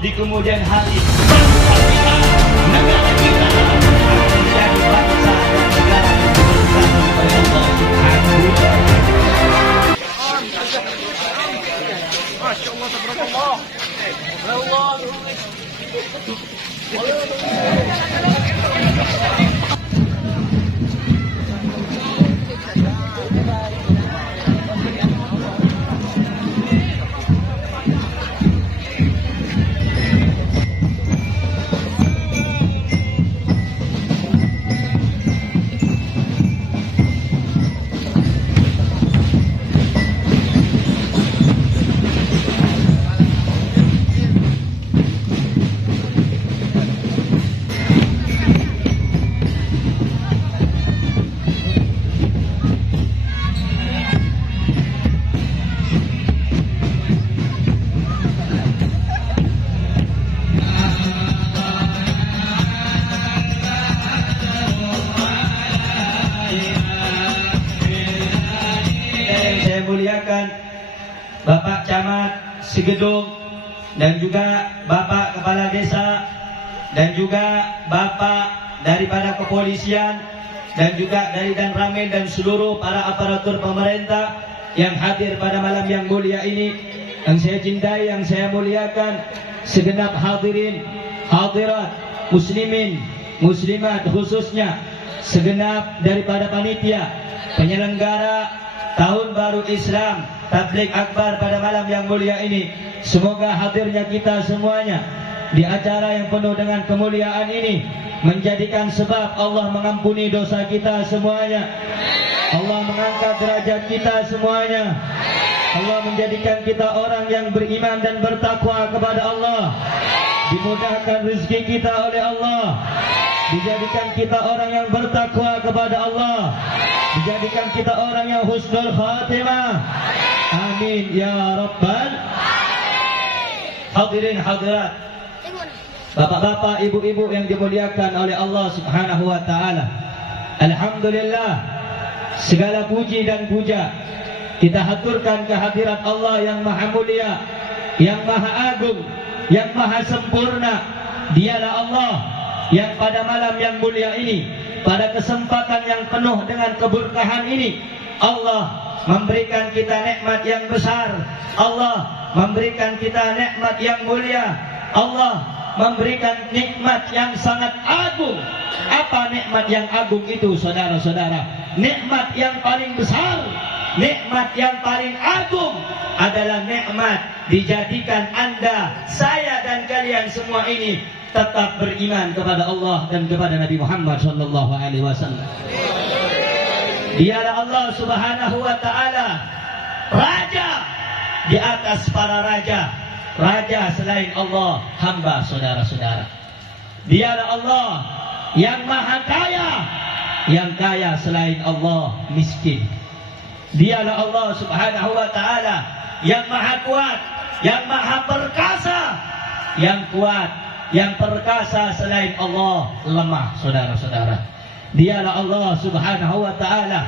di kemudian hari. Bangsa kita, negara kita akan menjadi bangsa dan negara yang bersatu oleh Allah Subhanahu wa Ta'ala. Masya Allah, tabarakallah. Allah. Muliakan Bapak Camat Sigedung dan juga Bapak Kepala Desa dan juga Bapak daripada kepolisian dan juga dari Dan Ramil dan seluruh para aparatur pemerintah yang hadir pada malam yang mulia ini, yang saya cintai, yang saya muliakan, segenap hadirin, hadirat, muslimin, muslimat khususnya, segenap daripada panitia penyelenggara Tahun Baru Islam Tabligh Akbar pada malam yang mulia ini. Semoga hadirnya kita semuanya di acara yang penuh dengan kemuliaan ini menjadikan sebab Allah mengampuni dosa kita semuanya, Allah mengangkat derajat kita semuanya, Allah menjadikan kita orang yang beriman dan bertakwa kepada Allah, dimudahkan rezeki kita oleh Allah, dijadikan kita orang yang bertakwa kepada Allah, dijadikan kita orang yang husnul khatimah. Amin ya rabbal hadirin hadirat, bapak-bapak, ibu-ibu yang dimuliakan oleh Allah Subhanahu wa taala. Alhamdulillah, segala puji dan puja kita haturkan kehadirat Allah yang maha mulia, yang maha agung, yang maha sempurna. Dialah Allah yang pada malam yang mulia ini, pada kesempatan yang penuh dengan keberkahan ini, Allah memberikan kita nikmat yang besar, Allah memberikan kita nikmat yang mulia, Allah memberikan nikmat yang sangat agung. Apa nikmat yang agung itu, saudara-saudara? Nikmat yang paling besar, nikmat yang paling agung adalah nikmat dijadikan Anda, saya dan kalian semua ini tetap beriman kepada Allah dan kepada Nabi Muhammad sallallahu alaihi wasallam. Dialah Allah Subhanahu wa taala, raja di atas para raja. Raja selain Allah hamba, saudara-saudara. Dialah Allah yang maha kaya, yang kaya selain Allah miskin. Dialah Allah Subhanahu wa taala yang maha kuat, yang maha perkasa, yang kuat, yang perkasa selain Allah lemah, saudara-saudara. Dialah Allah Subhanahu wa taala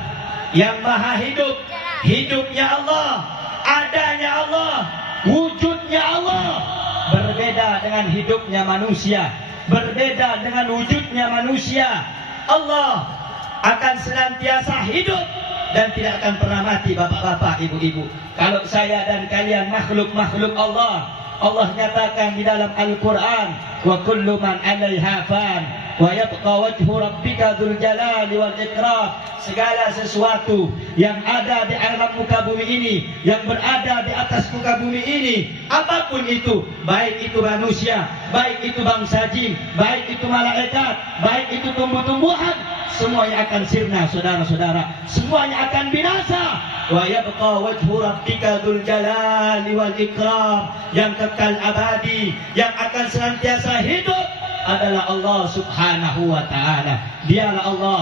yang maha hidup, hidupnya Allah, adanya Allah, wujudnya Allah berbeda dengan hidupnya manusia, berbeda dengan wujudnya manusia. Allah akan senantiasa hidup dan tidak akan pernah mati, bapak-bapak, ibu-ibu. Kalau saya dan kalian makhluk-makhluk Allah, Allah nyatakan di dalam Al-Quran, wa kullu man 'alaiha fan wa yabqa wajhu rabbika dzul jalali wal ikram. Segala sesuatu yang ada di alam muka bumi ini, yang berada di atas muka bumi ini, apapun itu, baik itu manusia, baik itu bangsa jin, baik itu malaikat, baik itu tumbuh-tumbuhan, semuanya akan sirna, saudara-saudara, semuanya akan binasa. Wa yabqa wajhu rabbika dzul jalali wal ikram, yang kekal abadi, yang akan senantiasa hidup adalah Allah Subhanahu wa taala. Dialah Allah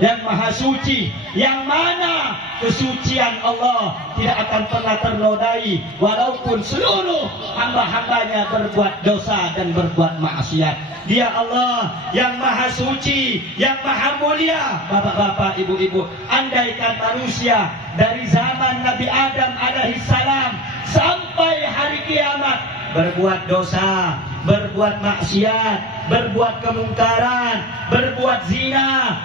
yang maha suci, yang mana kesucian Allah tidak akan pernah ternodai walaupun seluruh hamba-hambanya berbuat dosa dan berbuat maksiat. Dia Allah yang maha suci, yang maha mulia. Bapak-bapak, ibu-ibu, andaikan manusia dari zaman Nabi Adam alaihissalam sampai hari kiamat berbuat dosa, berbuat maksiat, berbuat kemungkaran, berbuat zina,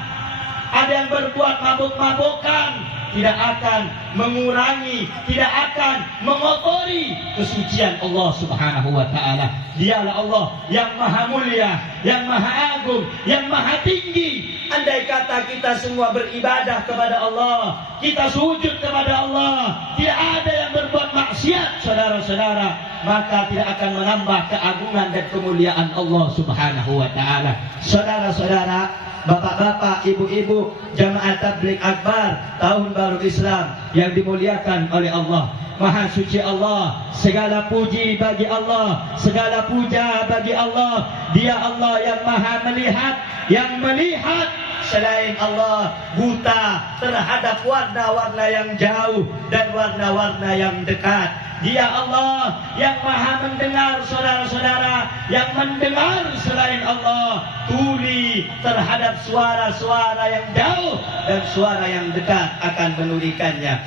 ada yang berbuat mabuk-mabukan, tidak akan mengurangi, tidak akan mengotori kesucian Allah Subhanahu wa taala. Dialah Allah yang maha mulia, yang maha agung, yang maha tinggi. Andai kata kita semua beribadah kepada Allah, kita sujud kepada Allah, tidak ada yang berbuat maksiat, saudara-saudara, maka tidak akan menambah keagungan dan kemuliaan Allah Subhanahu wa taala. Saudara-saudara, bapak-bapak, ibu-ibu, jamaah tabligh akbar tahun baru Islam yang dimuliakan oleh Allah. Maha suci Allah, segala puji bagi Allah, segala puja bagi Allah. Dia Allah yang maha melihat, yang melihat selain Allah buta terhadap warna-warna yang jauh dan warna-warna yang dekat. Dia Allah yang maha mendengar, saudara-saudara, yang mendengar selain Allah tuli terhadap suara-suara yang jauh dan suara yang dekat akan menurikannya.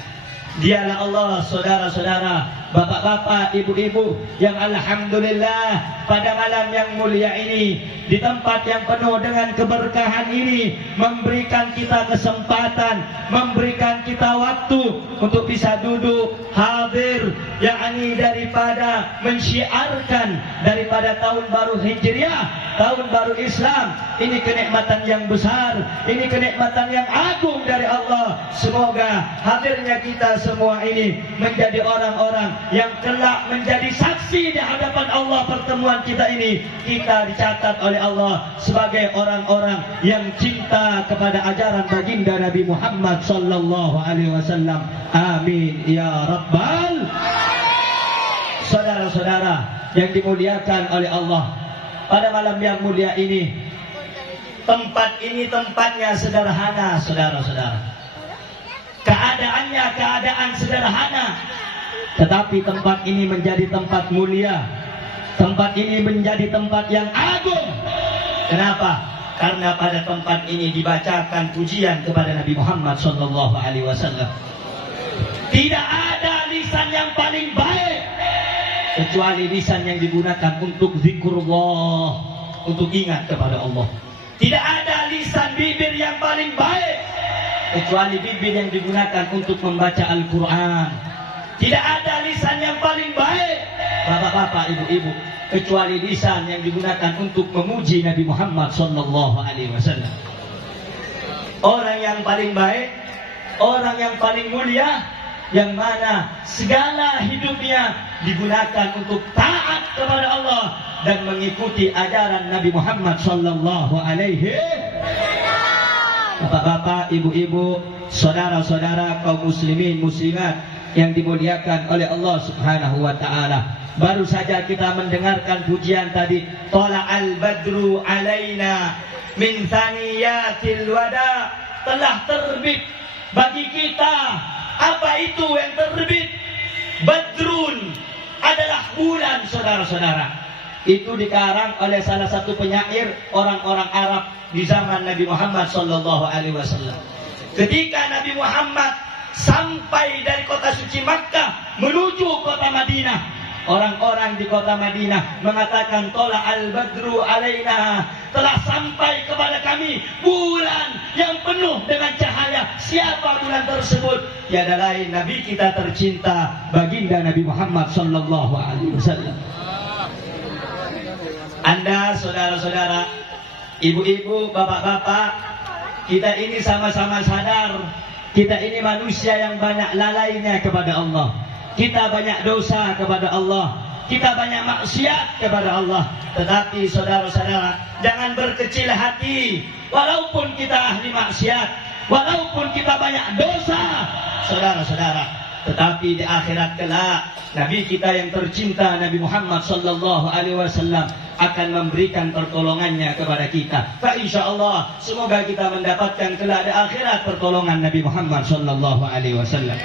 Dialah Allah, saudara-saudara, bapak-bapak, ibu-ibu, yang alhamdulillah pada malam yang mulia ini, di tempat yang penuh dengan keberkahan ini, memberikan kita kesempatan, memberikan kita waktu untuk bisa duduk hadir, yakni daripada mensyiarkan daripada tahun baru Hijriah, tahun baru Islam. Ini kenikmatan yang besar, ini kenikmatan yang agung dari Allah. Semoga hadirnya kita semua ini menjadi orang-orang yang kelak menjadi saksi di hadapan Allah. Pertemuan kita ini, kita dicatat oleh Allah sebagai orang-orang yang cinta kepada ajaran baginda Nabi Muhammad sallallahu alaihi wasallam. Amin ya rabbal. Saudara-saudara yang dimuliakan oleh Allah, pada malam yang mulia ini, tempat ini tempatnya sederhana, saudara-saudara. Keadaannya keadaan sederhana, tetapi tempat ini menjadi tempat mulia. Tempat ini menjadi tempat yang agung. Kenapa? Karena pada tempat ini dibacakan pujian kepada Nabi Muhammad sallallahu alaihi wasallam. Tidak ada lisan yang paling baik kecuali lisan yang digunakan untuk zikrullah, untuk ingat kepada Allah. Tidak ada lisan bibir yang paling baik kecuali bibir yang digunakan untuk membaca Al-Quran. Tidak ada lisan yang paling baik, bapak-bapak, ibu-ibu, kecuali lisan yang digunakan untuk memuji Nabi Muhammad sallallahu alaihi wasallam. Orang yang paling baik, orang yang paling mulia, yang mana segala hidupnya digunakan untuk taat kepada Allah dan mengikuti ajaran Nabi Muhammad sallallahu alaihi wasallam. Bapak-bapak, ibu-ibu, saudara-saudara, kaum muslimin muslimat yang dimuliakan oleh Allah Subhanahu wa taala. Baru saja kita mendengarkan pujian tadi, Tala'al badru alaina min thaniyatil wada. Telah terbit bagi kita. Apa itu yang terbit? Badrun adalah bulan, saudara-saudara. Itu dikarang oleh salah satu penyair orang-orang Arab di zaman Nabi Muhammad sallallahu alaihi wasallam. Ketika Nabi Muhammad sampai dari kota suci Makkah menuju kota Madinah, orang-orang di kota Madinah mengatakan, Tola al-badru alaina, telah sampai kepada kami bulan yang penuh dengan cahaya. Siapa bulan tersebut? Tiada lain Nabi kita tercinta, baginda Nabi Muhammad sallallahu alaihi wasallam. Anda, saudara-saudara, ibu-ibu, bapak-bapak, kita ini sama-sama sadar, kita ini manusia yang banyak lalainya kepada Allah. Kita banyak dosa kepada Allah, kita banyak maksiat kepada Allah. Tetapi saudara-saudara, jangan berkecil hati. Walaupun kita ahli maksiat, walaupun kita banyak dosa, saudara-saudara, tetapi di akhirat kelak Nabi kita yang tercinta, Nabi Muhammad sallallahu alaihi wasallam, akan memberikan pertolongannya kepada kita. Fa insyaallah, semoga kita mendapatkan kelak di akhirat pertolongan Nabi Muhammad sallallahu alaihi wasallam.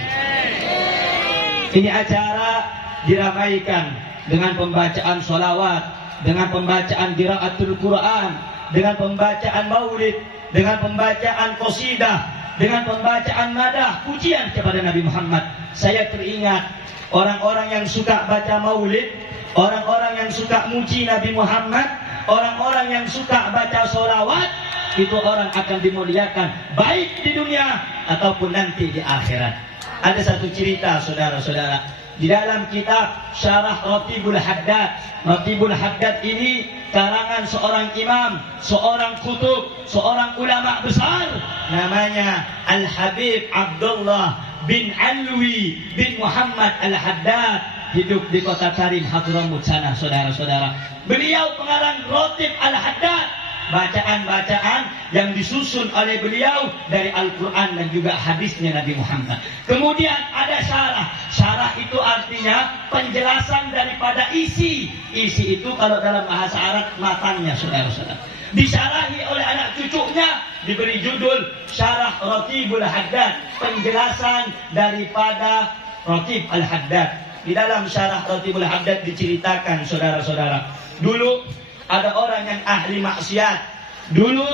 Ini acara diramaikan dengan pembacaan sholawat, dengan pembacaan qiraatul Quran, dengan pembacaan maulid, dengan pembacaan qasidah, dengan pembacaan madah, pujian kepada Nabi Muhammad. Saya teringat orang-orang yang suka baca maulid, Orang-orang yang suka muji Nabi Muhammad, orang-orang yang suka baca sholawat, itu orang akan dimuliakan baik di dunia ataupun nanti di akhirat. Ada satu cerita saudara-saudara, di dalam kitab Syarah Ratibul Haddad. Ratibul Haddad ini karangan seorang imam, seorang kutub, seorang ulama besar, namanya Al-Habib Abdullah bin Alwi bin Muhammad Al-Haddad, hidup di kota Karim Hadramut sana saudara-saudara. Beliau pengarang Ratib Al-Haddad, bacaan-bacaan yang disusun oleh beliau dari Al-Quran dan juga hadisnya Nabi Muhammad. Kemudian ada syarah. Syarah itu artinya penjelasan daripada isi. Isi itu kalau dalam bahasa Arab matanya saudara-saudara. Disyarahi oleh anak cucunya, diberi judul Syarah Ratibul Haddad, penjelasan daripada Ratib Al-Haddad. Di dalam Syarah Ratibul Haddad diceritakan saudara-saudara, dulu ada orang yang ahli maksiat. Dulu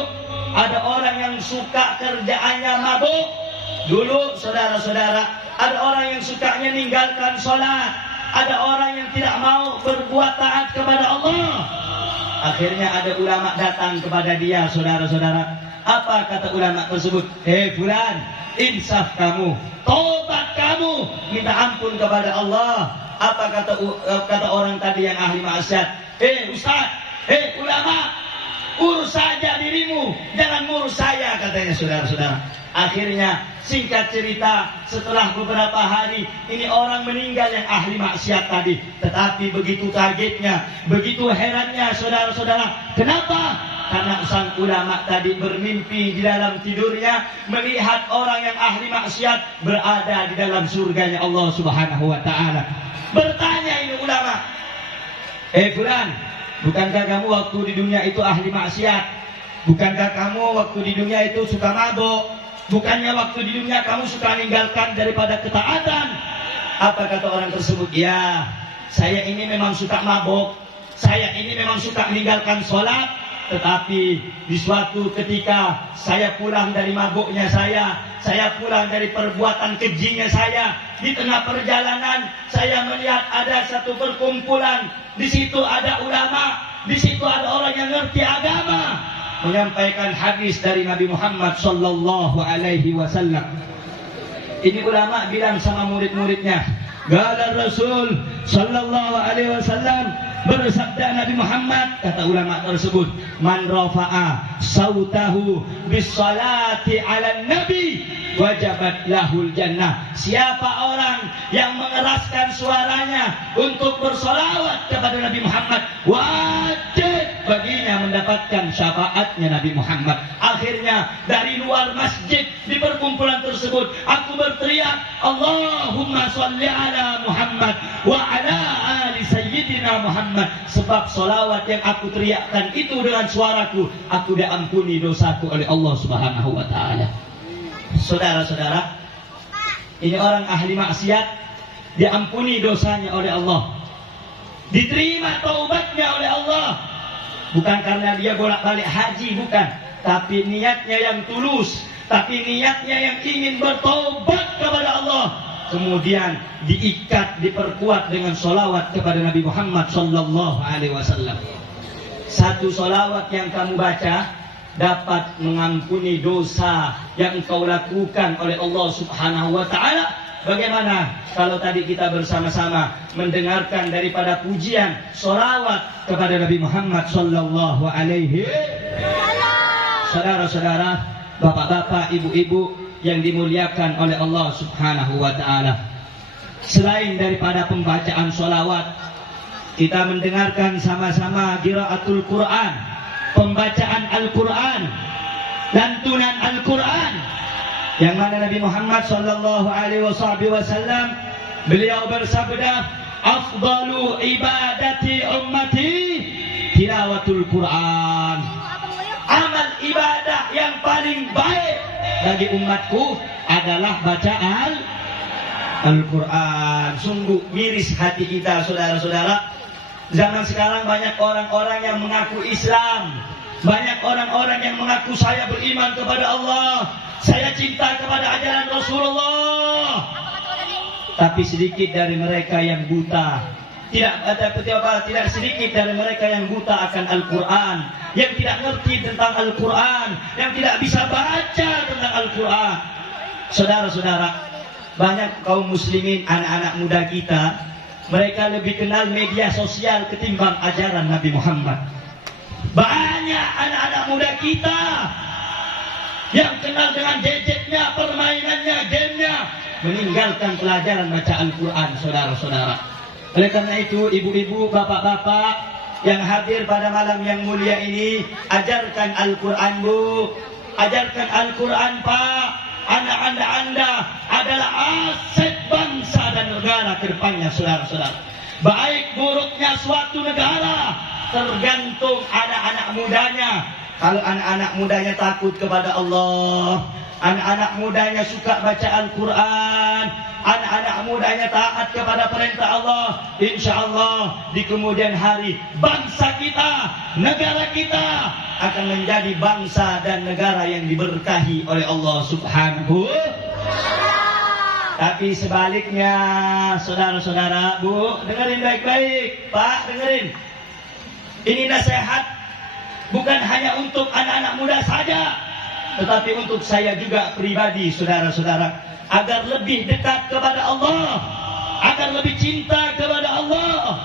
ada orang yang suka kerjaannya mabuk. Dulu saudara-saudara, ada orang yang sukanya meninggalkan sholat. Ada orang yang tidak mau berbuat taat kepada Allah. Akhirnya ada ulama datang kepada dia saudara-saudara. Apa kata ulama tersebut? Fulan, insaf kamu, tobat kamu, minta ampun kepada Allah. Apa kata orang tadi yang ahli maksiat? Ustaz, ulama, urus saja dirimu, jangan ngurus saya, katanya saudara-saudara. Akhirnya singkat cerita, setelah beberapa hari ini orang meninggal yang ahli maksiat tadi. Tetapi begitu kagetnya, begitu herannya saudara-saudara. Kenapa? Karena sang ulama tadi bermimpi di dalam tidurnya melihat orang yang ahli maksiat berada di dalam surganya Allah Subhanahu wa taala. Bertanya ini ulama, fulan, bukankah kamu waktu di dunia itu ahli maksiat? Bukankah kamu waktu di dunia itu suka mabuk? Bukannya waktu di dunia kamu suka meninggalkan daripada ketaatan? Apa kata orang tersebut? Ya, saya ini memang suka mabuk. Saya ini memang suka meninggalkan sholat. Tetapi di suatu ketika saya pulang dari mabuknya saya pulang dari perbuatan kejinya saya, di tengah perjalanan saya melihat ada satu perkumpulan. Di situ ada ulama, di situ ada orang yang ngerti agama, menyampaikan hadis dari Nabi Muhammad sallallahu alaihi wasallam. Ini ulama bilang sama murid-muridnya, qala Rasul sallallahu alaihi wasallam, bersabda Nabi Muhammad, kata ulama tersebut, man rafa'a sautahu bis salati 'alan nabi wajabat lahul jannah. Siapa orang yang mengeraskan suaranya untuk bersolawat kepada Nabi Muhammad, wajib baginya mendapatkan syafaatnya Nabi Muhammad. Akhirnya dari luar masjid di perkumpulan tersebut aku berteriak, Allahumma sholli ala Muhammad wa ala ali sayyidina Muhammad. Sebab solawat yang aku teriakkan itu dengan suaraku, aku diampuni dosaku oleh Allah Subhanahu wa taala. Saudara-saudara, ini orang ahli maksiat diampuni dosanya oleh Allah, diterima taubatnya oleh Allah. Bukan karena dia bolak-balik haji, bukan, tapi niatnya yang tulus, tapi niatnya yang ingin bertobat kepada Allah. Kemudian diikat, diperkuat dengan solawat kepada Nabi Muhammad sallallahu alaihi wasallam. Satu solawat yang kamu baca dapat mengampuni dosa yang kau lakukan oleh Allah Subhanahu wa taala. Bagaimana kalau tadi kita bersama-sama mendengarkan daripada pujian solawat kepada Nabi Muhammad sallallahu alaihi wasallam. Saudara-saudara, bapak-bapak, ibu-ibu yang dimuliakan oleh Allah Subhanahu wa taala, selain daripada pembacaan solawat, kita mendengarkan sama-sama qiraatul Quran, pembacaan Al-Quran, lantunan Al-Quran, yang mana Nabi Muhammad sallallahu alaihi wasallam beliau bersabda, afdalu ibadati ummati tilawatul Quran. Amal ibadah yang paling baik bagi umatku adalah bacaan Al-Quran. Sungguh miris hati kita saudara-saudara. Zaman sekarang banyak orang-orang yang mengaku Islam, banyak orang-orang yang mengaku saya beriman kepada Allah, saya cinta kepada ajaran Rasulullah. Tapi sedikit dari mereka yang buta, tidak sedikit dari mereka yang buta akan Al-Quran, yang tidak ngerti tentang Al-Quran, yang tidak bisa baca tentang Al-Quran. Saudara-saudara, banyak kaum muslimin, anak-anak muda kita, mereka lebih kenal media sosial ketimbang ajaran Nabi Muhammad. Banyak anak-anak muda kita yang kenal dengan gadgetnya, permainannya, gamenya, meninggalkan pelajaran baca Al-Quran, saudara-saudara. Oleh karena itu, ibu-ibu, bapak-bapak yang hadir pada malam yang mulia ini, ajarkan Al-Quran, Bu. Ajarkan Al-Quran, Pak. Anak-anak Anda adalah aset bangsa dan negara ke depannya, saudara-saudara. Baik buruknya suatu negara tergantung anak-anak mudanya. Kalau anak-anak mudanya takut kepada Allah, anak-anak mudanya suka baca Al-Quran, anak-anak mudanya taat kepada perintah Allah, insya Allah di kemudian hari bangsa kita, negara kita akan menjadi bangsa dan negara yang diberkahi oleh Allah Subhanahu. Tapi sebaliknya, saudara-saudara, Bu, dengerin baik-baik, Pak, dengerin. Ini nasihat bukan hanya untuk anak-anak muda saja, tetapi untuk saya juga pribadi, saudara-saudara, agar lebih dekat kepada Allah, agar lebih cinta kepada Allah.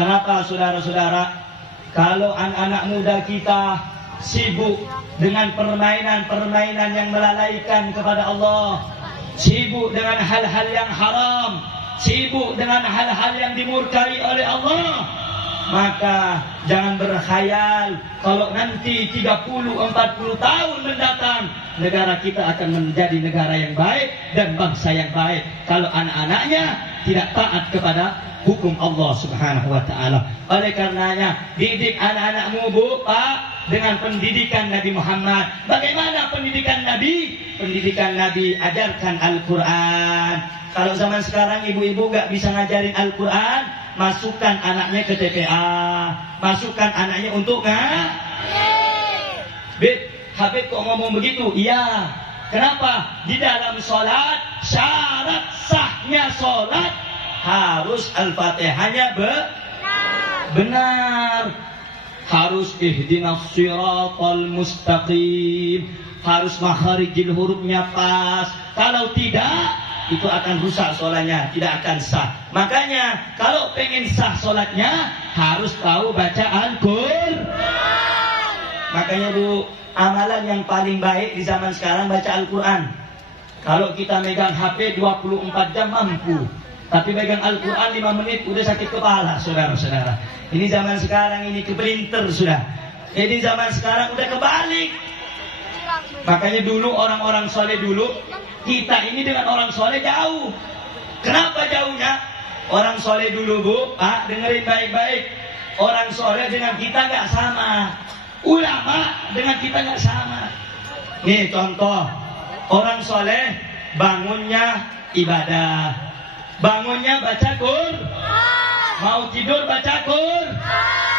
Kenapa, saudara-saudara? Kalau anak-anak muda kita sibuk dengan permainan-permainan yang melalaikan kepada Allah, sibuk dengan hal-hal yang haram, sibuk dengan hal-hal yang dimurkai oleh Allah, maka jangan berkhayal kalau nanti 30-40 tahun mendatang negara kita akan menjadi negara yang baik dan bangsa yang baik kalau anak-anaknya tidak taat kepada hukum Allah Subhanahu wa taala. Oleh karenanya, didik anak-anakmu, Bu, Pak, dengan pendidikan Nabi Muhammad. Bagaimana pendidikan Nabi? Pendidikan Nabi, ajarkan Al-Quran. Kalau zaman sekarang ibu-ibu gak bisa ngajarin Al-Quran, masukkan anaknya ke TPA, masukkan anaknya untuk Bib, Habib kok ngomong begitu? Iya. Kenapa? Di dalam sholat, syarat sahnya sholat harus Al-Fatihahnya benar. Harus ihdinas siratal mustaqim, harus makharijil hurufnya pas. Kalau tidak, itu akan rusak sholatnya, tidak akan sah. Makanya kalau pengen sah sholatnya harus tahu baca Al-Quran. Makanya, Bu, amalan yang paling baik di zaman sekarang baca Al-Quran. Kalau kita megang HP 24 jam mampu, tapi megang Al-Quran 5 menit udah sakit kepala, saudara-saudara. Ini zaman sekarang ini kebelinter sudah. Jadi zaman sekarang udah kebalik. Makanya dulu orang-orang soleh dulu, kita ini dengan orang soleh jauh. Kenapa jauhnya? Orang soleh dulu, Bu, Pak, dengerin baik-baik. Orang soleh dengan kita gak sama. Ulama dengan kita gak sama. Nih contoh, orang soleh bangunnya ibadah, bangunnya baca Quran, mau tidur baca Quran,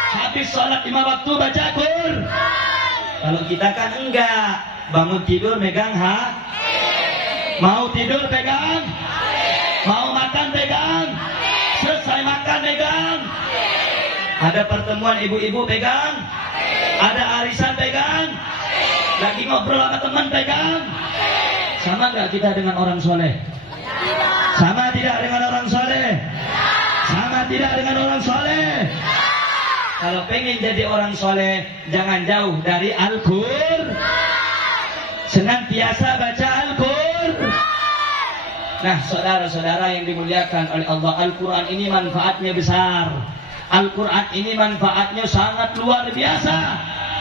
habis sholat 5 waktu baca Quran. Kalau kita kan enggak, bangun tidur megang mau tidur pegang, mau makan pegang, selesai makan pegang, ada pertemuan ibu-ibu pegang, ada arisan pegang, lagi ngobrol sama teman pegang. Sama enggak kita dengan orang soleh? Sama tidak dengan orang soleh? Sama tidak dengan orang soleh? Kalau pengen jadi orang soleh, jangan jauh dari Al-Quran. Senantiasa baca Al-Quran. Nah, saudara-saudara yang dimuliakan oleh Allah, Al-Quran ini manfaatnya besar. Al-Quran ini manfaatnya sangat luar biasa.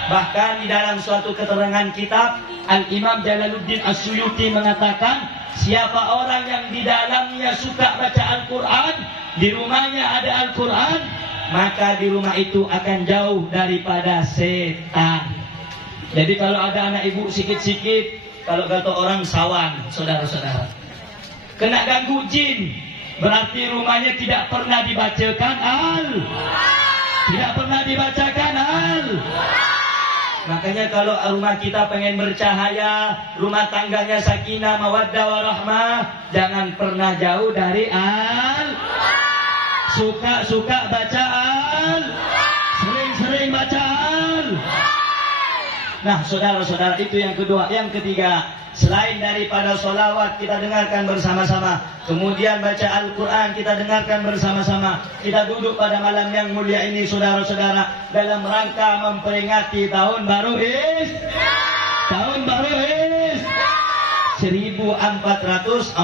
Bahkan di dalam suatu keterangan kitab, Al-Imam Jalaluddin As-Suyuti mengatakan, siapa orang yang di dalamnya suka baca Al-Quran, di rumahnya ada Al-Quran, maka di rumah itu akan jauh daripada setan. Jadi kalau ada anak ibu sikit-sikit, kalau kata orang sawan, saudara-saudara, kena ganggu jin, berarti rumahnya tidak pernah dibacakan tidak pernah dibacakan Makanya kalau rumah kita pengen bercahaya, rumah tangganya sakinah, mawaddah, warahmah, jangan pernah jauh dari Suka-suka bacaan, sering-sering bacaan. Nah, saudara-saudara, itu yang kedua. Yang ketiga, selain daripada sholawat kita dengarkan bersama-sama, kemudian baca Al-Quran kita dengarkan bersama-sama, kita duduk pada malam yang mulia ini, saudara-saudara, dalam rangka memperingati tahun baru tahun baru 1444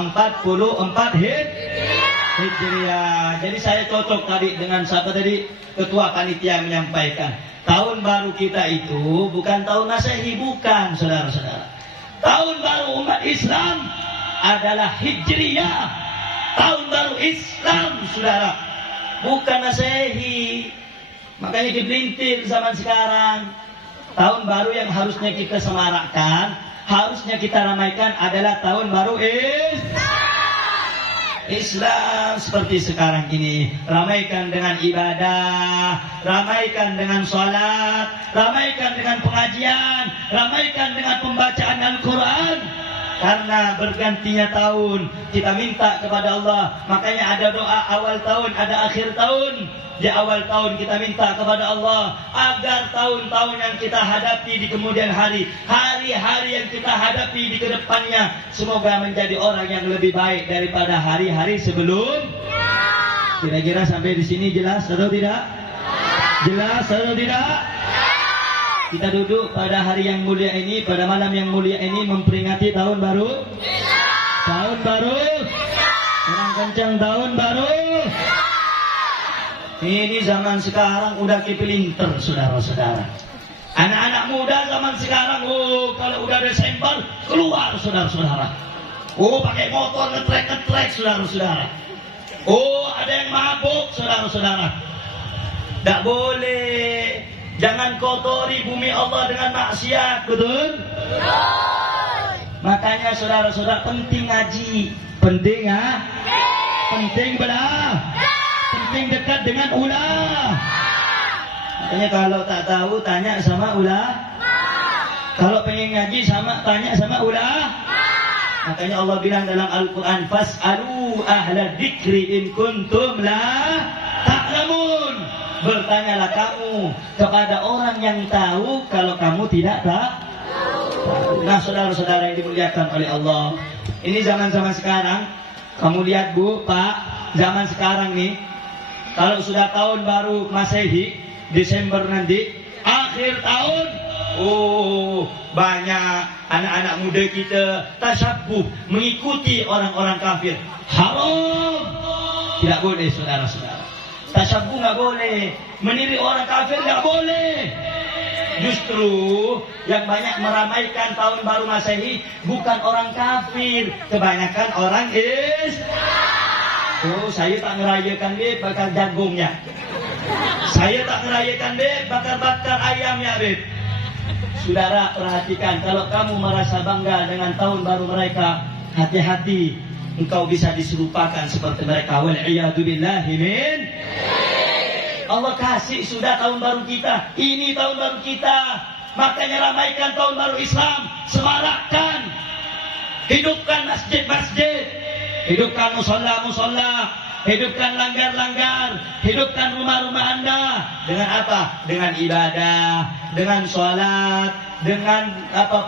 Hijriah. Jadi saya cocok tadi dengan siapa tadi? Ketua panitia menyampaikan, tahun baru kita itu bukan tahun Masehi, bukan, saudara-saudara. Tahun baru umat Islam adalah Hijriah. Tahun baru Islam, saudara, bukan Masehi. Makanya dibelintir zaman sekarang. Tahun baru yang harusnya kita semarakkan, harusnya kita ramaikan adalah tahun baru Islam. Seperti sekarang ini, ramaikan dengan ibadah, ramaikan dengan sholat, ramaikan dengan pengajian, ramaikan dengan pembacaan Al-Quran. Karena bergantinya tahun, kita minta kepada Allah. Makanya ada doa awal tahun, ada akhir tahun. Di awal tahun kita minta kepada Allah agar tahun-tahun yang kita hadapi di kemudian hari, hari-hari yang kita hadapi di kedepannya, semoga menjadi orang yang lebih baik daripada hari-hari sebelum. Kira-kira sampai di sini jelas atau tidak? Jelas atau tidak? Kita duduk pada hari yang mulia ini, pada malam yang mulia ini, memperingati tahun baru. Tahun baru. Orang kencang, tahun baru. Ini zaman sekarang udah kepelinter, saudara-saudara. Anak-anak muda zaman sekarang, kalau udah Desember keluar, saudara-saudara. Pakai motor ngetrek-ngetrek, saudara-saudara. Ada yang mabuk, saudara-saudara. Tak boleh. Jangan kotori bumi Allah dengan maksiat, betul? Makanya saudara-saudara, penting ngaji. Penting ya? Penting belah. Penting dekat dengan ulah. Makanya kalau tak tahu tanya sama ulah. Kalau pengen ngaji tanya sama ulah. Makanya Allah bilang dalam Al-Quran, fas'alu ahla dzikri in kuntum la ta'lamun. Bertanyalah kamu kepada orang yang tahu kalau kamu tidak tahu. Nah, saudara-saudara yang dimuliakan oleh Allah, ini zaman-zaman sekarang. Kamu lihat, Bu, Pak, zaman sekarang nih, kalau sudah tahun baru Masehi, Desember nanti, akhir tahun, banyak anak-anak muda kita tasyabbuh, mengikuti orang-orang kafir. Haram. Tidak boleh, saudara-saudara. Tasyabbuh nggak boleh. Meniru orang kafir nggak boleh. Justru yang banyak meramaikan tahun baru Masehi bukan orang kafir, kebanyakan orang Islam. Saya tak ngerayakan deh bakar jagungnya. Saya tak ngerayakan deh bakar-bakar ayamnya, Beb. Saudara, perhatikan, kalau kamu merasa bangga dengan tahun baru mereka, hati-hati, engkau bisa diserupakan seperti mereka. Wal'iyadu billahi min. Allah kasih sudah tahun baru kita. Ini tahun baru kita. Makanya ramaikan tahun baru Islam. Semarakkan. Hidupkan masjid-masjid. Hidupkan musola-musola. Hidupkan langgar-langgar. Hidupkan rumah-rumah Anda. Dengan apa? Dengan ibadah. Dengan sholat. Dengan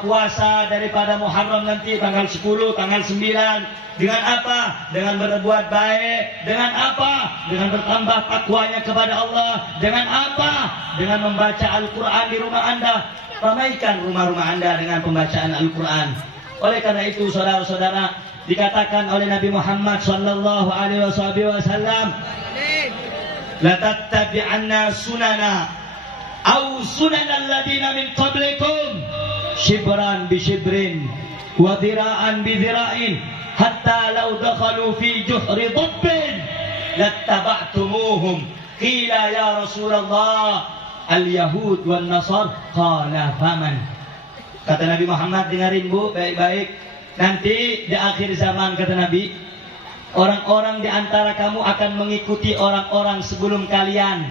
puasa daripada Muharram nanti tanggal 10, tanggal 9. Dengan apa? Dengan berbuat baik. Dengan apa? Dengan bertambah takwanya kepada Allah. Dengan apa? Dengan membaca Al-Quran di rumah Anda. Ramaikan rumah-rumah Anda dengan pembacaan Al-Quran. Oleh karena itu, saudara-saudara, dikatakan oleh Nabi Muhammad sallallahu alaihi wasallam, la tattabi'anna sunana aw sunanal ladina min qablikum shibran bi shibrin wa dhira'an bi dhira'in hatta law dakhalu fi juhri dhabbin lattaba'tumuhum. Qila ya Rasulullah al-yahud wan nasar, qala faman. Kata Nabi Muhammad, dengarin Bu baik-baik, nanti di akhir zaman, kata Nabi, orang-orang di antara kamu akan mengikuti orang-orang sebelum kalian.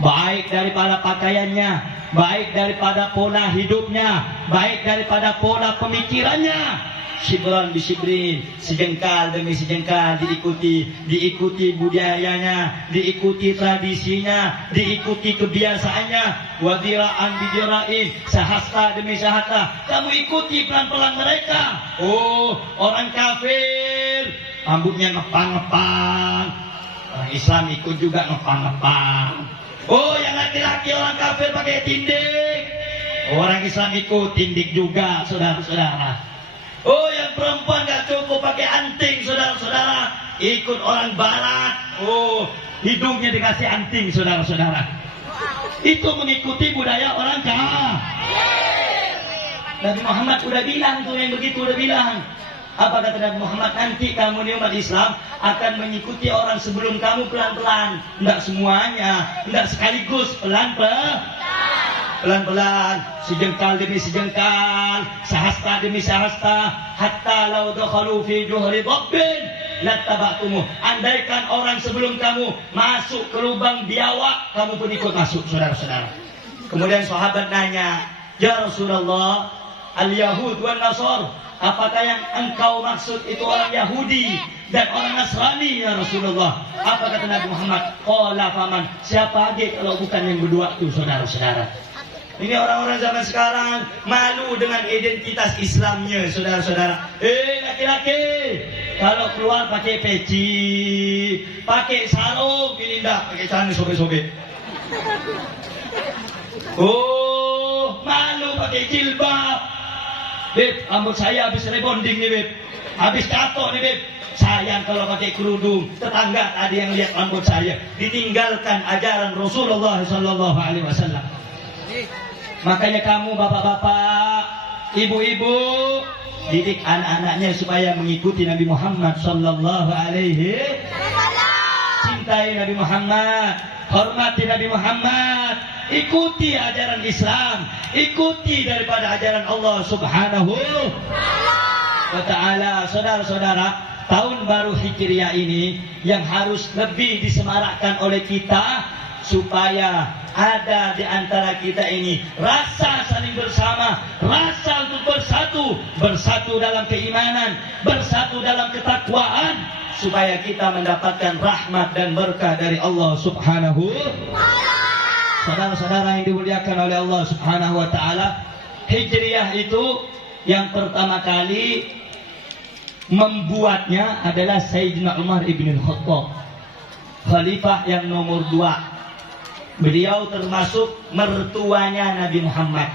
baik daripada pakaiannya, baik daripada pola hidupnya, baik daripada pola pemikirannya. Shibran bisibrin, sejengkal demi sejengkal diikuti budayanya, diikuti tradisinya, diikuti kebiasaannya. Wadiraan bidirain, sahasta demi sahasta, kamu ikuti pelan-pelan mereka. Oh, orang kafir rambutnya ngepang-ngepang, orang Islam ikut juga ngepang-ngepang. Oh, yang laki-laki orang kafir pakai tindik, orang Islam ikut tindik juga, saudara-saudara. Oh, yang perempuan gak cukup pakai anting, saudara-saudara, ikut orang barat. Oh, hidungnya dikasih anting, saudara-saudara. Itu mengikuti budaya orang kafir. Nabi Muhammad udah bilang tuh, yang begitu udah bilang. Apa kata Nabi Muhammad? Nanti kamu nih umat Islam akan mengikuti orang sebelum kamu pelan-pelan. Enggak semuanya, enggak sekaligus, pelan-pelan. Pelan-pelan, sejengkal demi sejengkal, sahasta demi sahasta, hatta law dakhalu fi juhri dhabbin lattaba'tumuh. Andaikan orang sebelum kamu masuk ke lubang biawak, kamu pun ikut masuk, saudara-saudara. Kemudian sahabat nanya, "Ya Rasulullah, al-Yahud wan Nasar, apakah yang engkau maksud itu orang Yahudi dan orang Nasrani ya Rasulullah?" Apa kata Nabi Muhammad? Qala faman, siapa lagi kalau bukan yang berdua itu, saudara-saudara. Ini orang-orang zaman sekarang malu dengan identitas Islamnya, saudara-saudara. Laki-laki kalau keluar pakai peci, pakai sarung, ini enggak, pakai celana sobek-sobek. Oh, malu pakai jilbab. Beb, rambut saya habis rebonding nih, Beb. Habis tato nih, Beb. Sayang kalau pakai kerudung. Tetangga tadi yang lihat rambut saya, ditinggalkan ajaran Rasulullah sallallahu alaihi wasallam. Makanya kamu bapak-bapak, ibu-ibu, didik anak-anaknya supaya mengikuti Nabi Muhammad sallallahu alaihi wasallam. Cintai Nabi Muhammad, hormati Nabi Muhammad, ikuti ajaran Islam, ikuti daripada ajaran Allah Subhanahu wa ta'ala. Saudara-saudara, tahun baru Hijriah ini yang harus lebih disemarakkan oleh kita supaya ada di antara kita ini rasa saling bersama, rasa untuk bersatu dalam keimanan, bersatu dalam ketakwaan, supaya kita mendapatkan rahmat dan berkah dari Allah Subhanahu wa ta'ala. Saudara-saudara yang dimuliakan oleh Allah Subhanahu wa ta'ala, Hijriah itu yang pertama kali membuatnya adalah Sayyidina Umar ibn Khattab, khalifah yang nomor 2. Beliau termasuk mertuanya Nabi Muhammad.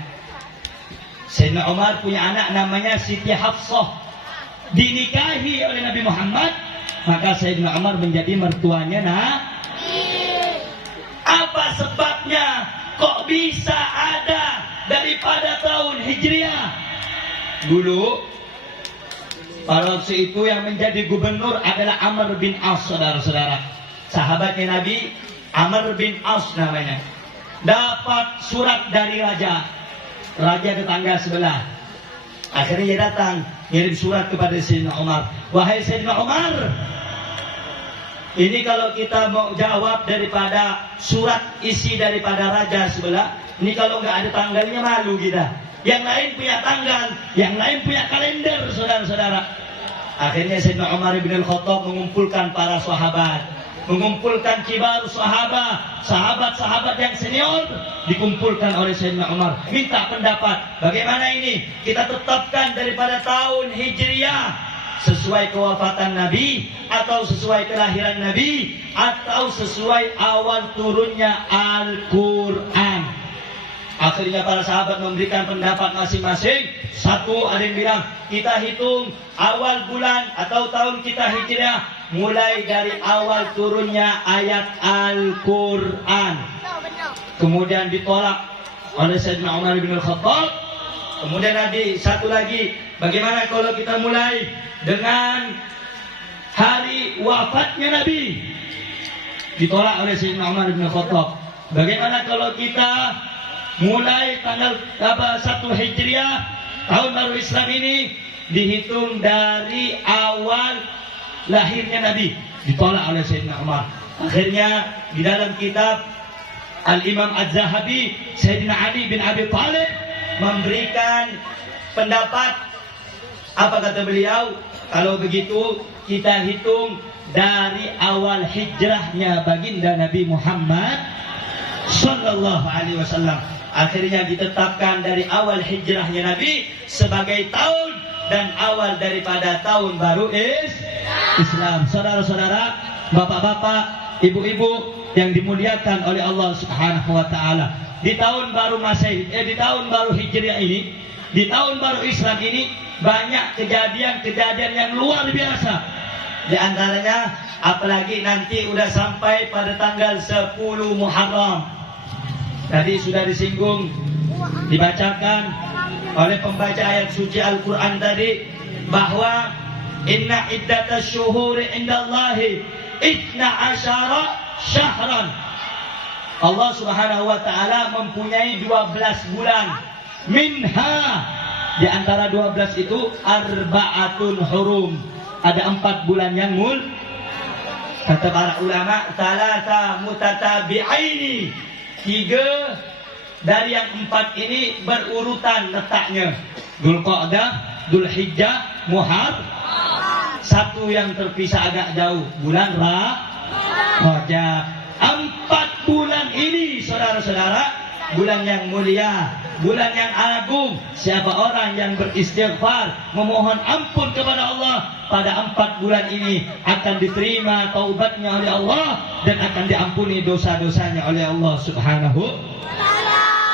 Sayyidina Umar punya anak namanya Siti Hafsah, dinikahi oleh Nabi Muhammad, maka Sayyidina Umar menjadi mertuanya Nabi. Apa sebabnya kok bisa ada daripada tahun Hijriah? Dulu pada waktu itu yang menjadi gubernur adalah Amr bin As, saudara-saudara. Sahabatnya Nabi, Amr bin As namanya. Dapat surat dari raja tetangga sebelah. Akhirnya dia datang, ngirim surat kepada Sayyidina Umar. Wahai Sayyidina Umar, ini kalau kita mau jawab daripada surat isi daripada raja sebelah, ini kalau nggak ada tanggalnya malu kita. Yang lain punya tanggal, yang lain punya kalender, saudara-saudara. Akhirnya Sayyidina Umar bin Khattab mengumpulkan para sahabat, mengumpulkan kibar sahabat-sahabat yang senior, dikumpulkan oleh Sayyidina Umar, minta pendapat, bagaimana ini kita tetapkan daripada tahun Hijriah sesuai kewafatan Nabi, atau sesuai kelahiran Nabi, atau sesuai awal turunnya Al-Quran. Akhirnya para sahabat memberikan pendapat masing-masing. Satu, ada yang bilang kita hitung awal bulan atau tahun kita Hijriah mulai dari awal turunnya ayat Al-Quran. Kemudian ditolak oleh Sayyidina Umar bin Khattab. Kemudian satu lagi, bagaimana kalau kita mulai dengan hari wafatnya Nabi? Ditolak oleh Sayyidina Umar bin Khattab. Bagaimana kalau kita mulai tanggal 1 Hijriah, tahun baru Islam ini, dihitung dari awal lahirnya Nabi? Ditolak oleh Sayyidina Umar. Akhirnya di dalam kitab Al-Imam Az-Zahabi, Sayyidina Ali bin Abi Thalib memberikan pendapat. Apa kata beliau? Kalau begitu kita hitung dari awal hijrahnya baginda Nabi Muhammad sallallahu alaihi wasallam. Akhirnya ditetapkan dari awal hijrahnya Nabi sebagai tahun dan awal daripada tahun baru Islam. Saudara-saudara, bapak-bapak, ibu-ibu yang dimuliakan oleh Allah Subhanahu wa taala. Di tahun baru Masehi, di tahun baru Hijriah ini, di tahun baru Islam ini banyak kejadian-kejadian yang luar biasa. Di antaranya apalagi nanti udah sampai pada tanggal 10 Muharram. Tadi sudah disinggung, dibacakan oleh pembaca ayat suci Al-Quran tadi bahwa inna iddatas syuhuri indallahi 12 syahran. Allah Subhanahu wa taala mempunyai 12 bulan. Minha, di antara 12 itu arba'atun hurum. Ada 4 bulan yang kata para ulama, talata mutatabi'aini. 3 dari yang 4 ini berurutan letaknya. Dzulqa'dah, Dzulhijjah, Muharram. 1 yang terpisah agak jauh, bulan Rajab. 4 bulan ini, saudara-saudara, bulan yang mulia, bulan yang agung. Siapa orang yang beristighfar, memohon ampun kepada Allah pada 4 bulan ini, akan diterima taubatnya oleh Allah dan akan diampuni dosa-dosanya oleh Allah Subhanahu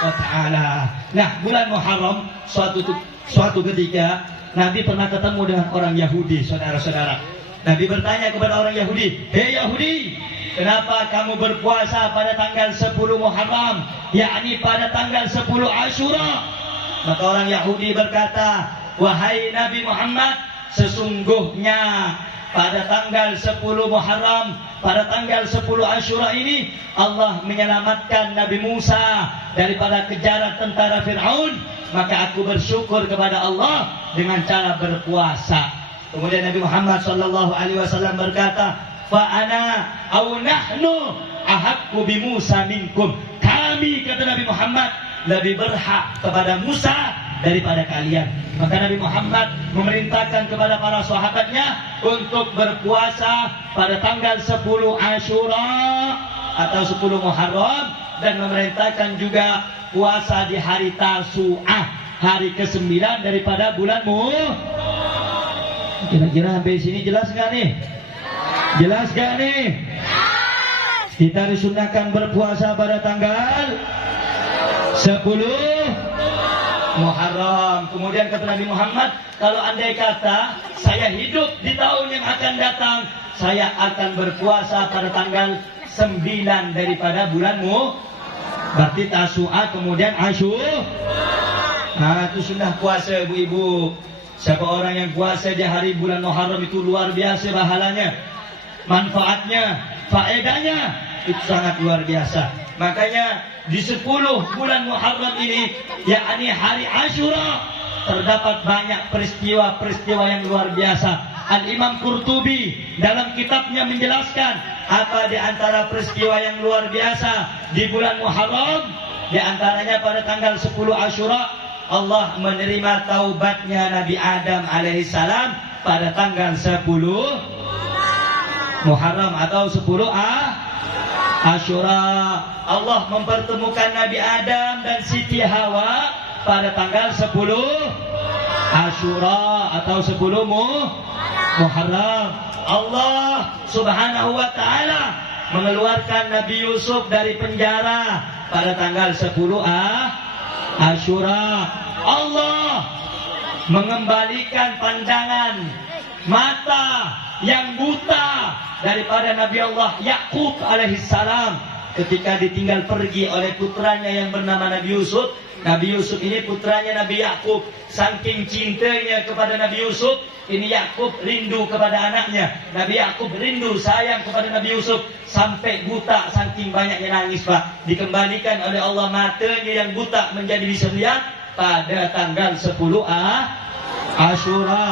wa ta'ala. Nah, bulan Muharram, suatu ketika Nabi pernah ketemu dengan orang Yahudi, saudara-saudara. Nabi bertanya kepada orang Yahudi, "Hei Yahudi, kenapa kamu berpuasa pada tanggal 10 Muharram, yakni pada tanggal 10 Asyura?" Maka orang Yahudi berkata, "Wahai Nabi Muhammad, sesungguhnya pada tanggal 10 Muharram, pada tanggal 10 Asyura ini, Allah menyelamatkan Nabi Musa daripada kejaran tentara Fir'aun. Maka aku bersyukur kepada Allah dengan cara berpuasa." Kemudian Nabi Muhammad SAW berkata, "Fa'ana au nahnu ahaqqu bi Musa minkum." Kami, kata Nabi Muhammad, lebih berhak kepada Musa daripada kalian. Maka Nabi Muhammad memerintahkan kepada para sahabatnya untuk berpuasa pada tanggal 10 Asyura atau 10 Muharram, dan memerintahkan juga puasa di hari Tasu'ah, hari ke-9 daripada bulan Kira-kira sampai sini jelas gak nih? Jelas gak nih? Kita disunahkan berpuasa pada tanggal 10 Muharram. Kemudian kata Nabi Muhammad, kalau andai kata saya hidup di tahun yang akan datang, saya akan berpuasa pada tanggal 9 daripada bulanmu. Berarti Tasu'ah kemudian Asyura. Nah, itu sudah puasa, ibu-ibu. Siapa orang yang puasa di hari bulan Muharram itu luar biasa pahalanya, manfaatnya, faedahnya itu sangat luar biasa. Makanya di 10 bulan Muharram ini, yakni hari Asyura, terdapat banyak peristiwa-peristiwa yang luar biasa. Al-Imam Qurtubi dalam kitabnya menjelaskan apa di antara peristiwa yang luar biasa di bulan Muharram. Di antaranya pada tanggal 10 Asyura, Allah menerima taubatnya Nabi Adam alaihissalam pada tanggal 10 Muharram atau 10 Asyura. Allah mempertemukan Nabi Adam dan Siti Hawa pada tanggal 10 Asyura atau 10 Muharram. Allah Subhanahu wa ta'ala mengeluarkan Nabi Yusuf dari penjara pada tanggal 10 Asyura. Allah mengembalikan pandangan mata yang buta daripada Nabi Allah Yakub alaihissalam ketika ditinggal pergi oleh putranya yang bernama Nabi Yusuf. Nabi Yusuf ini putranya Nabi Yakub. Saking cintanya kepada Nabi Yusuf, ini Yakub rindu kepada anaknya. Nabi Yakub rindu sayang kepada Nabi Yusuf sampai buta, saking banyaknya nangis, Pak. Dikembalikan oleh Allah matanya yang buta menjadi bisa lihat pada tanggal 10 Asyura.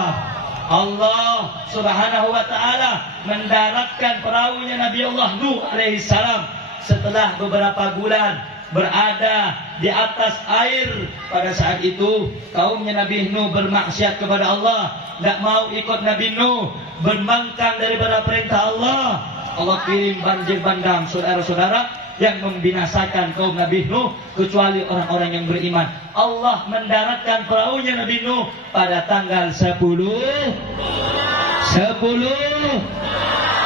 Allah Subhanahu wa ta'ala mendaratkan perahunya Nabi Allah Nuh alaihissalam setelah beberapa bulan berada di atas air. Pada saat itu kaumnya Nabi Nuh bermaksiat kepada Allah, tidak mau ikut Nabi Nuh, berbangkang daripada perintah Allah. Allah kirim banjir bandang, saudara-saudara, yang membinasakan kaum Nabi Nuh kecuali orang-orang yang beriman. Allah mendaratkan perahunya Nabi Nuh pada tanggal 10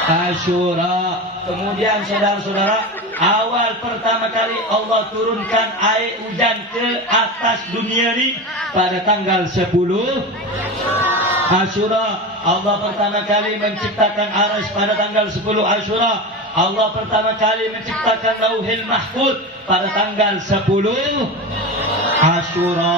Asyura. Kemudian saudara-saudara, awal pertama kali Allah turunkan air hujan ke atas dunia ini pada tanggal 10 Asyura. Allah pertama kali menciptakan Arsy pada tanggal 10 Asyura. Allah pertama kali menciptakan Lauhil Mahfuz pada tanggal 10 Asyura.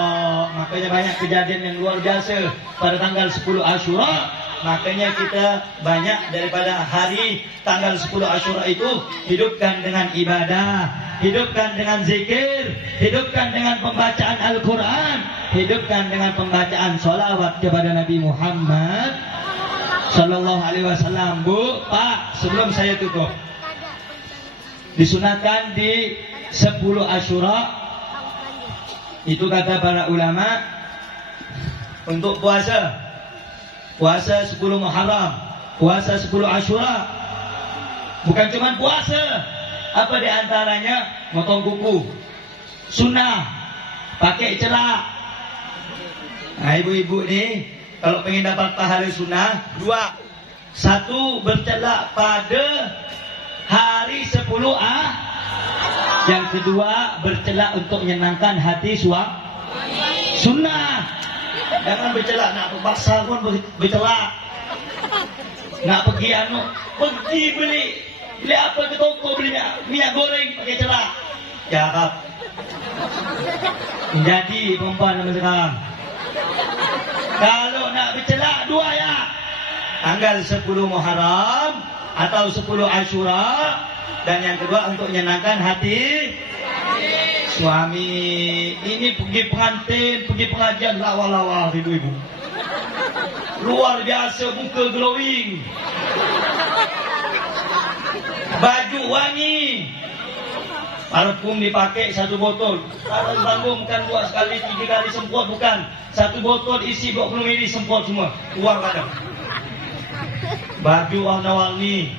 Makanya banyak kejadian yang luar biasa pada tanggal 10 Asyura. Makanya kita banyak daripada hari tanggal 10 Asyura itu hidupkan dengan ibadah, hidupkan dengan zikir, hidupkan dengan pembacaan Al-Quran, hidupkan dengan pembacaan sholawat kepada Nabi Muhammad Sallallahu Alaihi Wasallam. Bu, Pak, sebelum saya tutup, disunatkan di 10 Asyura itu kata para ulama untuk puasa 10 Muharram, puasa 10 Asyura. Bukan cuma puasa, apa di antaranya? Motong kuku, sunnah, pakai celak. Nah, ibu-ibu nih kalau pengen dapat pahala sunnah, 2. 1 bercelak pada hari 10 Yang kedua bercelak untuk menyenangkan hati sunnah. Jangan bercelak nak paksa pun bercelak. Nak pergi beli apa ke toko, beli minyak goreng pakai celak. Cakap. Jadi perempuan zaman sekarang. Kalau nak bercelak 2 ya. Tanggal 10 Muharram atau 10 Asyura. Dan yang kedua untuk menyenangkan hati suami. Ini pergi pengantin, pergi pengajian, lawa-lawa ibu-ibu. Luar biasa, muka glowing, baju wangi, parfum dipakai 1 botol. Kalau tanggung bukan 2 sekali, 3 kali semprot, bukan. 1 botol isi 20 ml semprot semua. Uang kadang. Baju warna-warni,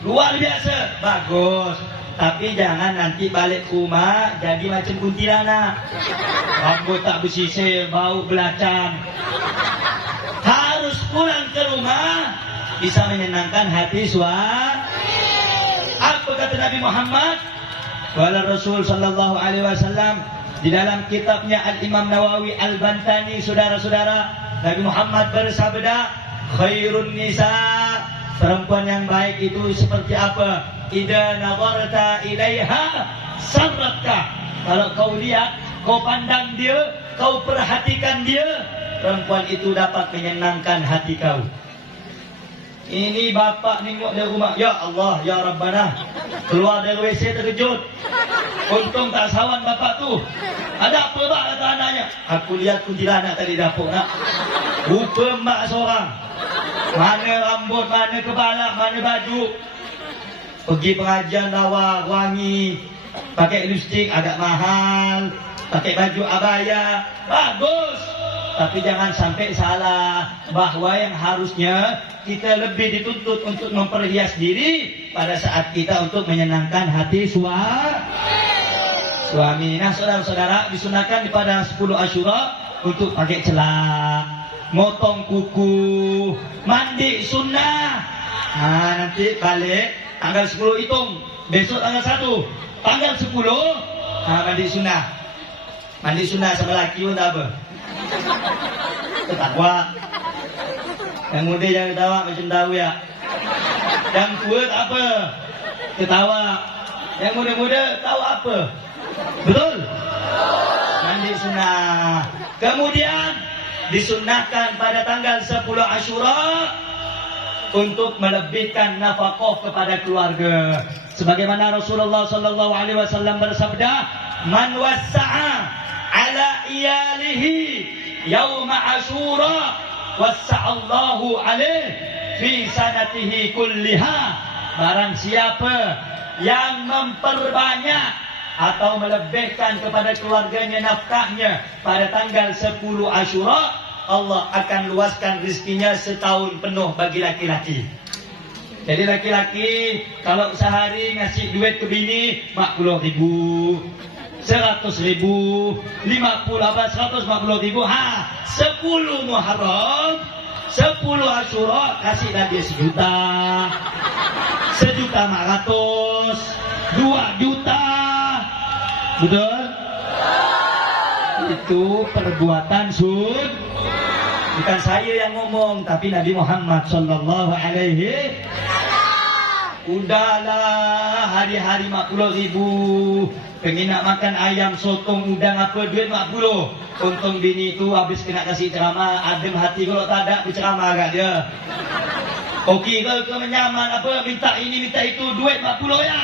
luar biasa, bagus. Tapi jangan nanti balik ke rumah jadi macam kuntilanak. Rambut tak bersisir, bau belacan. Harus pulang ke rumah bisa menyenangkan hati suami. Apa kata Nabi Muhammad? Wala Rasul sallallahu alaihi wasallam di dalam kitabnya Al-Imam Nawawi Al-Bantani, saudara-saudara, Nabi Muhammad bersabda, khairun nisa, perempuan yang baik itu seperti apa? Idza nazarta ilaiha sarratka. Kalau kau lihat, kau pandang dia, kau perhatikan dia, perempuan itu dapat menyenangkan hati kau. Ini bapak nengok dari rumah, ya Allah, ya Rabbana, keluar dari WC terkejut. Untung tak sawan bapak tu. Ada apa bak kata anaknya? Aku lihat kuntilanak tadi dapur nak. Rupa mak seorang. Mana rambut, mana kepala, mana baju. Pergi pengajian lawa, wangi, pakai lipstik agak mahal, pakai baju abaya, bagus. Tapi jangan sampai salah, bahwa yang harusnya kita lebih dituntut untuk memperhias diri pada saat kita untuk menyenangkan hati suami. Nah, saudara-saudara, disunahkan pada 10 Asyura untuk pakai celak, motong kuku, mandi sunnah. Nah, nanti balik tanggal 10 hitung, besok tanggal 1, tanggal 10 mandi sunnah. Mandi sunnah sama laki pun tak apa. Ketawa. Yang muda jangan ketawa macam tahu ya. Yang tua tak apa, ketawa. Yang muda-muda tahu apa. Betul? Mandi sunnah. Kemudian disunnahkan pada tanggal 10 Asyura untuk melebihkan nafkah kepada keluarga. Sebagaimana Rasulullah sallallahu alaihi wasallam bersabda, "Man wassa'a ala iyalihi yauma Asyura, wassa'allahu alaihi fi sanatihi kulliha." Barang siapa yang memperbanyak atau melebihkan kepada keluarganya nafkahnya pada tanggal 10 Asyura, Allah akan luaskan rezekinya setahun penuh bagi laki-laki. Jadi laki-laki kalau sehari ngasih duit ke bini 40.000, 100.000, 150.000, 10 Muharram, 10 Asyura kasihlah dia 1 juta, 1.400.000, 2 juta. Betul? Itu perbuatan sud. Bukan saya yang ngomong, tapi Nabi Muhammad sallallahu alaihi. Udahlah, hari-hari 40.000, pengen nak makan ayam, sotong, udang apa, duit 40. Untung bini tu habis kena kasih ceramah, adem hati kalau tak ada berceramah kat dia. Okey ke menyaman apa, minta ini minta itu, duit 40 ya.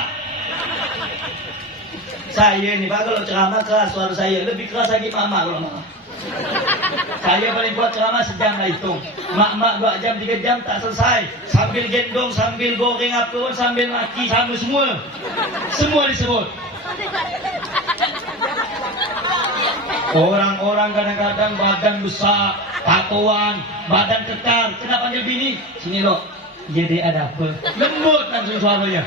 Saya ni Pak kalau ceramah keras suara saya, lebih keras lagi mak-mak kalau marah. Saya paling buat ceramah sejam lah hitung. Mak-mak 2 jam 3 jam tak selesai. Sambil gendong, sambil goreng apa pun, sambil maki, sama semua. Semua disebut. Orang-orang kadang-kadang badan besar, tatoan, badan kekar. Kenapa panggil bini? Sini lo. Jadi ada apa? Lembut langsung suaranya.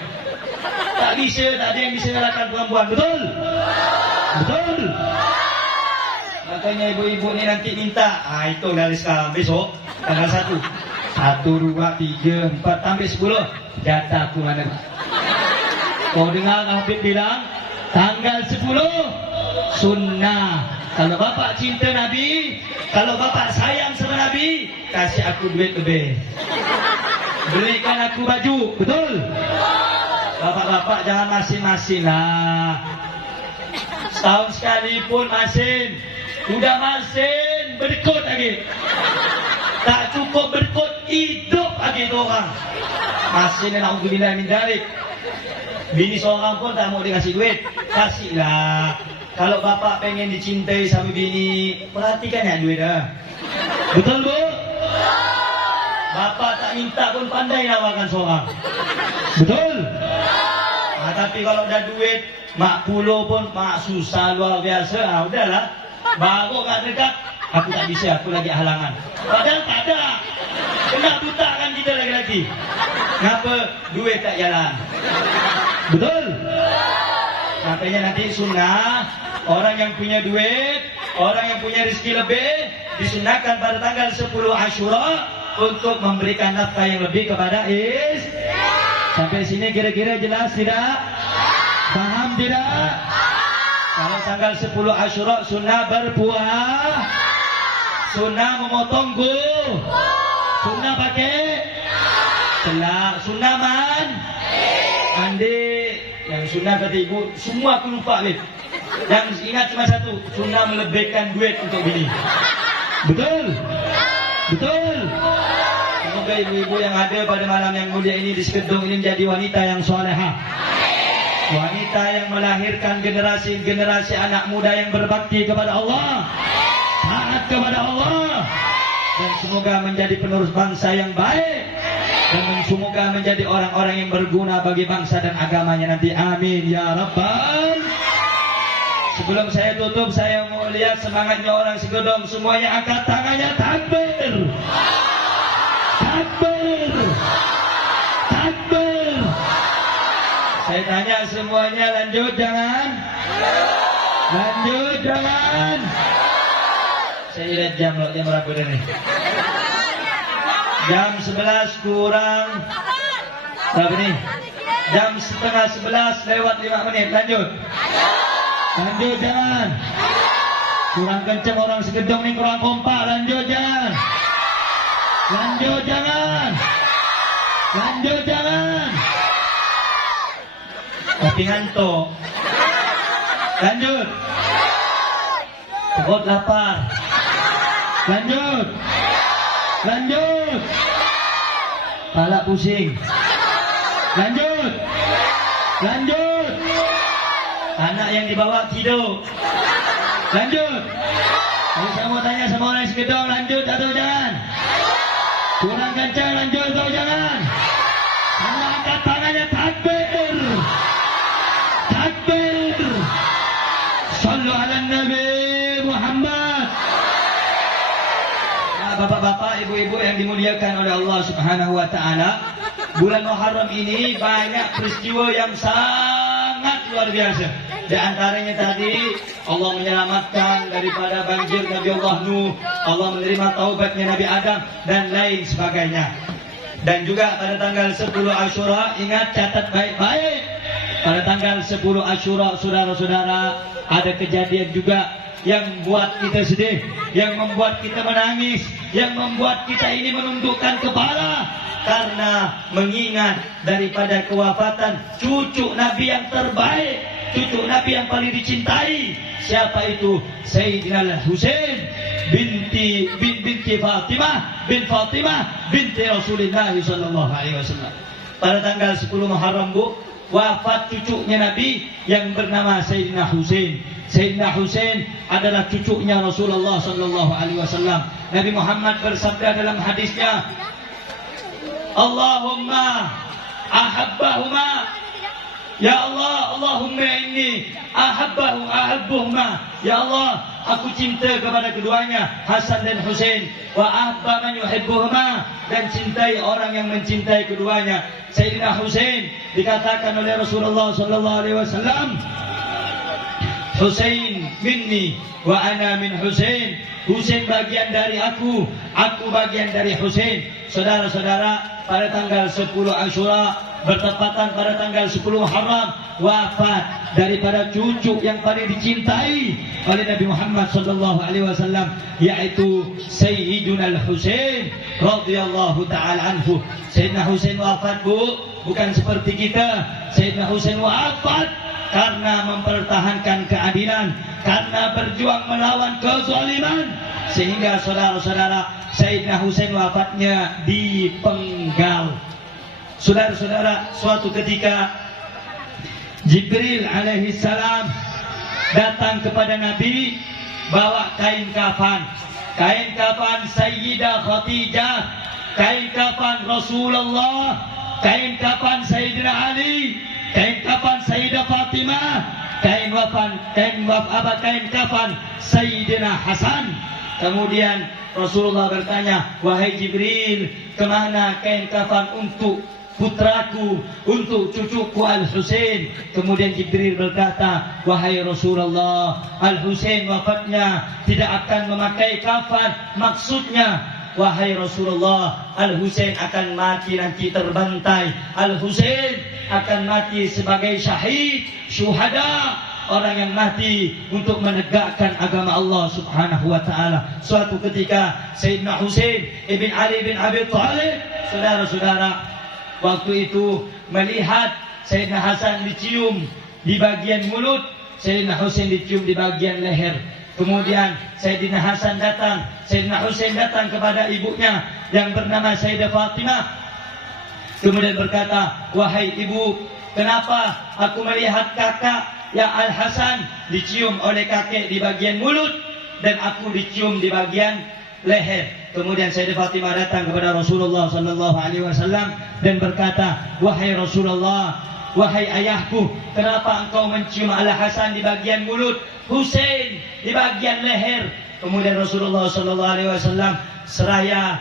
Tak bisa, tak ada yang bisa nyalakan perempuan. Betul? Betul? Makanya ibu-ibu ni nanti minta, itu dari sekarang, besok tanggal 1, 1, 2, 3, 4 sampai 10 jatah aku mana. Kau dengar Habib bilang tanggal 10 sunnah. Kalau bapak cinta Nabi, kalau bapak sayang sama Nabi, kasih aku duit lebih, berikan aku baju. Betul? Bapak-bapak jangan masin-masin lah. Setahun sekali pun masin. Udah masin, berkut lagi. Tak cukup berkut, hidup lagi itu orang. Masin dan na'udzubillah min dzalik. Bini seorang pun tak mau dikasih duit. Kasihlah. Kalau bapak pengen dicintai sama bini, perhatikan ya duit dah. Betul bu? Bapak tak minta pun pandai lawakan seorang. Betul? Nah, tapi kalau ada duit, mak pulau pun mak susah luar biasa. Udahlah. Baru kat dekat, aku tak bisa, aku lagi halangan. Padahal tak ada. Kena buta kan kita lagi-lagi. Kenapa? Duit tak jalan. Betul? Makanya nanti sunnah, orang yang punya duit, orang yang punya rezeki lebih, disunahkan pada tanggal 10 Asyura untuk memberikan nafkah yang lebih kepada istri. Sampai sini kira-kira jelas tidak? Paham tidak? Kalau tanggal 10 Asyura sunnah berpuah, sunnah memotong sunnah pakai celak, sunnah mandi. Yang sunnah kata ibu, semua aku lupa Lip. Yang ingat cuma satu, sunnah melebihkan duit untuk bini. Betul? Betul? Semoga ibu-ibu yang ada pada malam yang mulia ini di Sekedung ini menjadi wanita yang solehah. Wanita yang melahirkan generasi-generasi anak muda yang berbakti kepada Allah, taat kepada Allah, dan semoga menjadi penerus bangsa yang baik, dan semoga menjadi orang-orang yang berguna bagi bangsa dan agamanya nanti. Amin ya Rabbal. Sebelum saya tutup, saya mau lihat semangatnya orang Sekedong. Semuanya angkat tangannya, takbir, takbir, takbir. Saya tanya semuanya, lanjut jangan? Lanjut jangan? Saya lihat jam loh, jam berapa dah nih? Jam 11 kurang berapa nih? Jam setengah 11 lewat 5 menit. Lanjut? Lanjut jangan? Kurang kenceng orang Sekedong nih, kurang kompak. Lanjut jangan? Lanjut jangan? Lanjut jangan? Kopi ngantuk. Lanjut. Perut lapar. Lanjut. Lanjut. Kepala pusing. Lanjut. Lanjut. Anak yang dibawa tidur. Lanjut. Jadi saya mau tanya sama orang Sekedong, lanjut atau jangan? Kurang kencang, lanjut atau jangan? Sama angkat tangannya, takbir. Bapak, ibu-ibu yang dimuliakan oleh Allah Subhanahu wa taala, bulan Muharram ini banyak peristiwa yang sangat luar biasa. Di antaranya tadi Allah menyelamatkan daripada banjir Nabi Allah Nuh, Allah menerima taubatnya Nabi Adam dan lain sebagainya. Dan juga pada tanggal 10 Asyura, ingat catat baik-baik. Pada tanggal 10 Asyura, saudara-saudara, ada kejadian juga yang buat kita sedih, yang membuat kita menangis, yang membuat kita ini menundukkan kepala karena mengingat daripada kewafatan cucu Nabi yang terbaik, cucu Nabi yang paling dicintai. Siapa itu? Sayyidina Al-Husain binti Fatimah binti Rasulullah sallallahu alaihi wasallam. Pada tanggal 10 Muharram, Bu, wafat cucunya Nabi yang bernama Sayyidina Husain. Sayyidina Husain adalah cucunya Rasulullah sallallahu alaihi wasallam. Nabi Muhammad bersabda dalam hadisnya, Allahumma ahabbahuma, ya Allah, Allahumma inni ahabbuhuma, ya Allah, aku cinta kepada keduanya, Hasan dan Husain, wa ahabba man yuhibbuhuma, dan cintai orang yang mencintai keduanya. Sayyidina Husain dikatakan oleh Rasulullah sallallahu alaihi wasallam, Husain minni wa ana min Husain. Husain bagian dari aku bagian dari Husain. Saudara-saudara, pada tanggal 10 Asyura bertepatan pada tanggal 10 Muharram, wafat daripada cucu yang paling dicintai oleh Nabi Muhammad sallallahu alaihi wasallam, yaitu Sayyiduna Al-Husain radhiyallahu taala anhu. Sayyidina Husain wafat, Bu, bukan seperti kita. Sayyidina Husain wafat karena mempertahankan keadilan, karena berjuang melawan kezaliman, sehingga saudara-saudara, Sayyidina Husain wafatnya dipenggal. Saudara-saudara, suatu ketika Jibril alaihi salam datang kepada Nabi bawa kain kafan Sayyidah Khadijah, kain kafan Rasulullah, kain kafan Sayyidina Ali, kain kafan Sayyidah Fatimah, kain kafan Sayyidina Hasan. Kemudian Rasulullah bertanya, wahai Jibril, kemana kain kafan untuk putraku, untuk cucuku Al-Husain? Kemudian Jibril berkata, wahai Rasulullah, Al-Husain wafatnya tidak akan memakai kafan. Maksudnya, wahai Rasulullah, Al-Husain akan mati nanti terbantai. Al-Husain akan mati sebagai syahid, syuhada, orang yang mati untuk menegakkan agama Allah Subhanahu wa taala. Suatu ketika Sayyidina Husain ibn Ali bin Abi Thalib, saudara-saudara, waktu itu melihat Sayyidina Hasan dicium di bagian mulut, Sayyidina Husain dicium di bagian leher. Kemudian Sayyidina Hasan datang, Sayyidina Husain datang kepada ibunya yang bernama Sayyidah Fatimah. Kemudian berkata, wahai ibu, kenapa aku melihat kakak ya Al-Hasan dicium oleh kakek di bagian mulut dan aku dicium di bagian leher? Kemudian Sayyidah Fatimah datang kepada Rasulullah sallallahu alaihi wasallam dan berkata, wahai Rasulullah, wahai ayahku, kenapa engkau mencium Al-Hasan di bagian mulut, Husain di bagian leher? Kemudian Rasulullah sallallahu alaihi wasallam seraya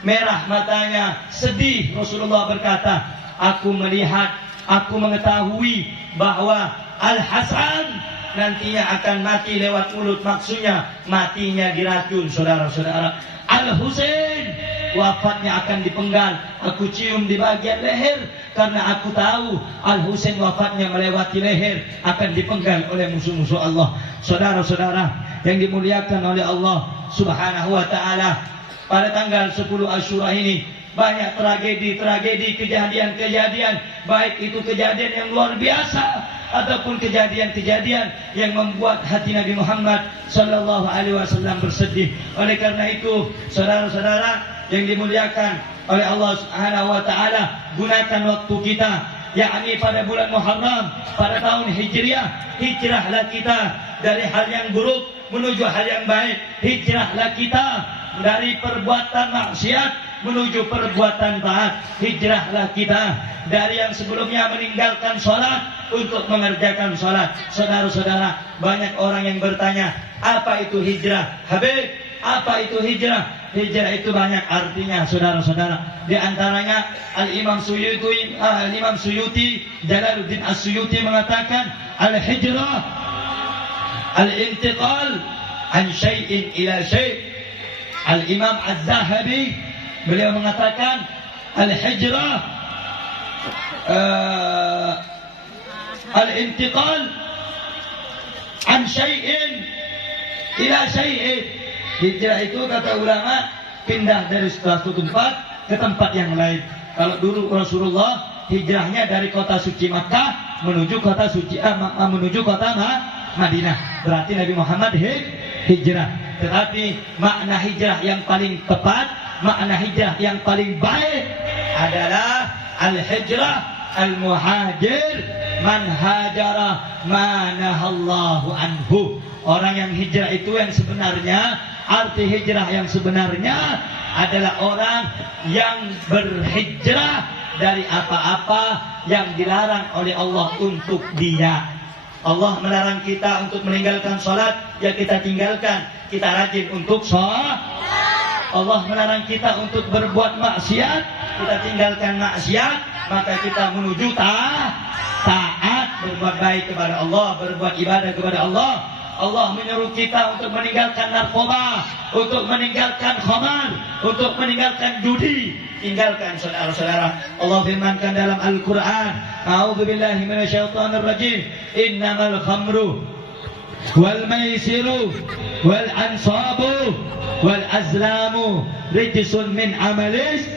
merah matanya, sedih. Rasulullah berkata, aku melihat, aku mengetahui bahwa Al-Hasan nantinya akan mati lewat mulut. Maksudnya matinya diracun, saudara-saudara. Al-Husain wafatnya akan dipenggal. Aku cium di bagian leher karena aku tahu Al-Husain wafatnya melewati leher, akan dipenggal oleh musuh-musuh Allah. Saudara-saudara yang dimuliakan oleh Allah Subhanahu wa taala, pada tanggal 10 Asyura ini banyak tragedi-tragedi, kejadian-kejadian, baik itu kejadian yang luar biasa ataupun kejadian-kejadian yang membuat hati Nabi Muhammad sallallahu alaihi wasallam bersedih. Oleh karena itu, saudara-saudara yang dimuliakan oleh Allah Subhanahu wa taala, gunakan waktu kita, yakni pada bulan Muharram, pada tahun Hijriah. Hijrahlah kita dari hal yang buruk menuju hal yang baik. Hijrahlah kita dari perbuatan maksiat menuju perbuatan taat. Hijrahlah kita dari yang sebelumnya meninggalkan sholat untuk mengerjakan sholat. Saudara-saudara, banyak orang yang bertanya, apa itu hijrah? Habib, apa itu hijrah? Hijrah itu banyak artinya, saudara-saudara. Di antaranya Al-Imam Suyuti, Jalaluddin As-Suyuti mengatakan al-hijrah al-intiqal an syai'in ila syai'. Al-Imam Az-Zahabi beliau mengatakan al-hijrah al-intiqal an syai'in ila syai'in. Hijrah itu kata ulama pindah dari suatu tempat ke tempat yang lain. Kalau dulu Rasulullah hijrahnya dari kota suci Makkah menuju kota Madinah. Berarti Nabi Muhammad hijrah. Tetapi makna hijrah yang paling tepat, makna hijrah yang paling baik adalah al-hijrah al-muhajir man hajara ma nahallahu anhu. Orang yang hijrah itu yang sebenarnya, arti hijrah yang sebenarnya adalah orang yang berhijrah dari apa-apa yang dilarang oleh Allah untuk dia. Allah melarang kita untuk meninggalkan sholat, ya kita tinggalkan. Kita rajin untuk sholat. Allah melarang kita untuk berbuat maksiat, kita tinggalkan maksiat. Maka kita menuju taat, berbuat baik kepada Allah, berbuat ibadah kepada Allah. Allah menyuruh kita untuk meninggalkan narkoba, untuk meninggalkan khamar, untuk meninggalkan judi. Tinggalkan, saudara-saudara. Allah firmankan dalam Al-Quran, a'udzubillahi minasyaitonir rajim, innamal khamru wal maisiru wal ansabu wal azlamu rijsun min amalis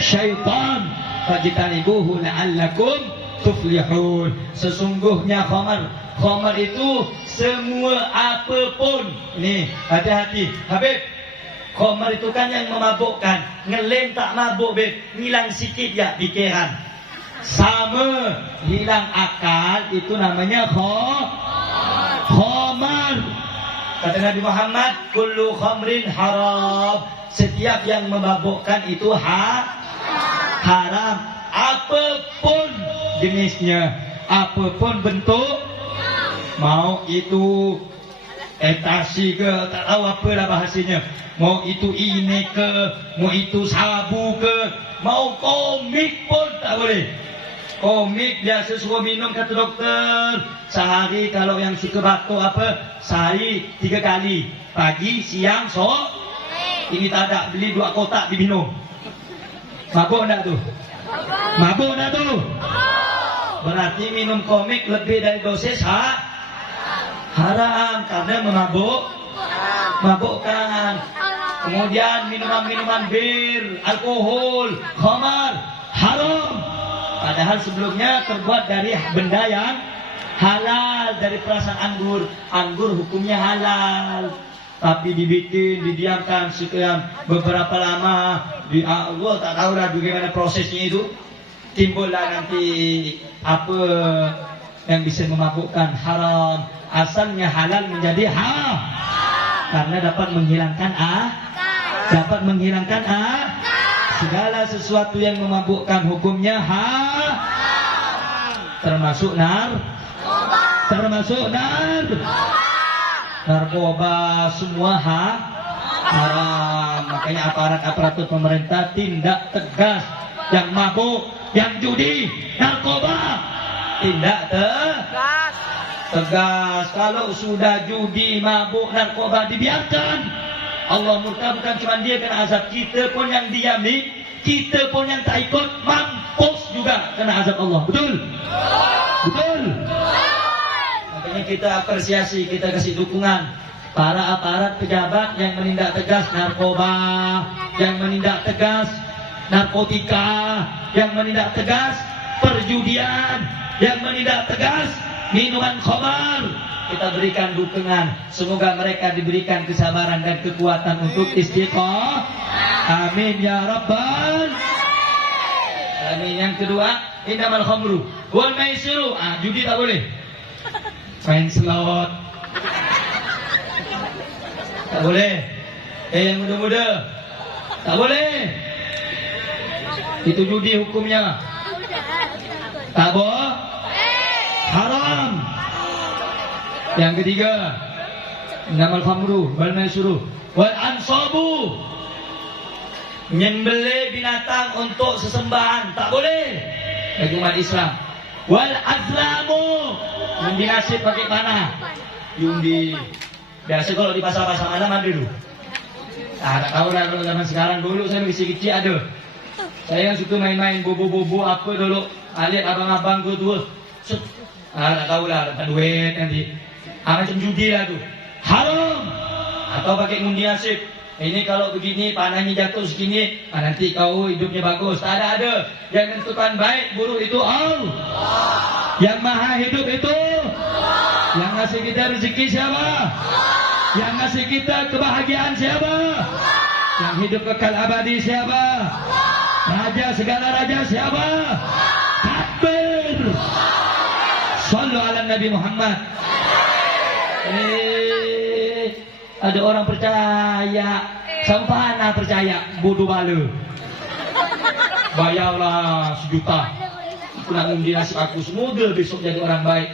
syaitan fajtanibuhu la'allakum tuflihun. Sesungguhnya khamar itu semua apapun. Nih, hati-hati Habib, khamar itu kan yang memabukkan. Ngelem tak mabuk, Beb, hilang sikit ya pikiran. Sama hilang akal, itu namanya khamar. Kata Nabi Muhammad, kullu khamrin haram. Setiap yang memabukkan itu haram. Apapun jenisnya, apapun bentuk, mau itu etasi ke, tak tahu apa lah bahasanya, mau itu ini ke, mau itu sabu ke, mau komik pun tak boleh. Komik biasa suruh minum kata dokter sehari, kalau yang suka batuk apa, sehari 3 kali, pagi, siang, sore. Ini tak ada, beli 2 kotak diminum. Mabuk enggak tuh? Mabuk enggak tuh? Berarti minum komik lebih dari dosis haram, karena memabukkan. Kemudian minuman-minuman bir, alkohol, khamar haram. Padahal sebelumnya terbuat dari benda yang halal, dari perasan anggur. Anggur hukumnya halal, tapi dibikin, didiamkan sekian beberapa lama. Allah tak tahu lah bagaimana prosesnya itu. Timbullah nanti apa yang bisa memabukkan, haram. Asalnya halal menjadi karena dapat menghilangkan segala sesuatu yang memabukkan hukumnya termasuk narkoba, semua haram. Makanya aparat-aparatur pemerintah tindak tegas. Yang mabuk, yang judi, narkoba, tindak tegas. Kalau sudah judi, mabuk, narkoba dibiarkan, Allah murka. Bukan cuma dia kena azab, kita pun yang diami, kita pun yang tak ikut, mampus juga kena azab Allah. Betul? Betul? Makanya kita apresiasi, kita kasih dukungan para aparat pejabat yang menindak tegas narkoba, yang menindak tegas narkotika, yang menindak tegas perjudian, yang menindak tegas minuman khamar. Kita berikan dukungan. Semoga mereka diberikan kesabaran dan kekuatan untuk istiqomah. Amin ya rabbal alamin. Yang kedua, innamal khamru wal maisiru. Judi tak boleh. Main slot tak boleh. Yang muda-muda tak boleh. Itu judi hukumnya. Tak boleh. Haram. Yang ketiga, innamal khamru wal maisiru wal ansabu Nyembelih binatang untuk sesembahan tak boleh bagi umat Islam. Wal azlamu, undi nasib pakai panah. Undi biasa kalau di pasar-pasar mana dulu. Tak tahu lah kalau zaman sekarang. Dulu saya masih kecil ada. Saya suka main-main bobo-bobo apa dulu. Lihat abang-abang tu. Tak tahu lah dapat duit nanti. Macam judi lah tu. Haram. Atau pakai undi nasib. Ini kalau begini panahnya jatuh segini, nanti kau hidupnya bagus. Tak ada. Yang menentukan baik buruk itu Allah. Yang maha hidup itu yang ngasih kita rezeki siapa? Yang ngasih kita kebahagiaan siapa? Yang hidup kekal abadi siapa? Raja segala raja siapa? Takbir. Sallu ala Nabi Muhammad. Ada orang percaya, sampana percaya, bodoh bala. Bayarlah 1 juta. Pulang undi nasib aku, semoga besok jadi orang baik.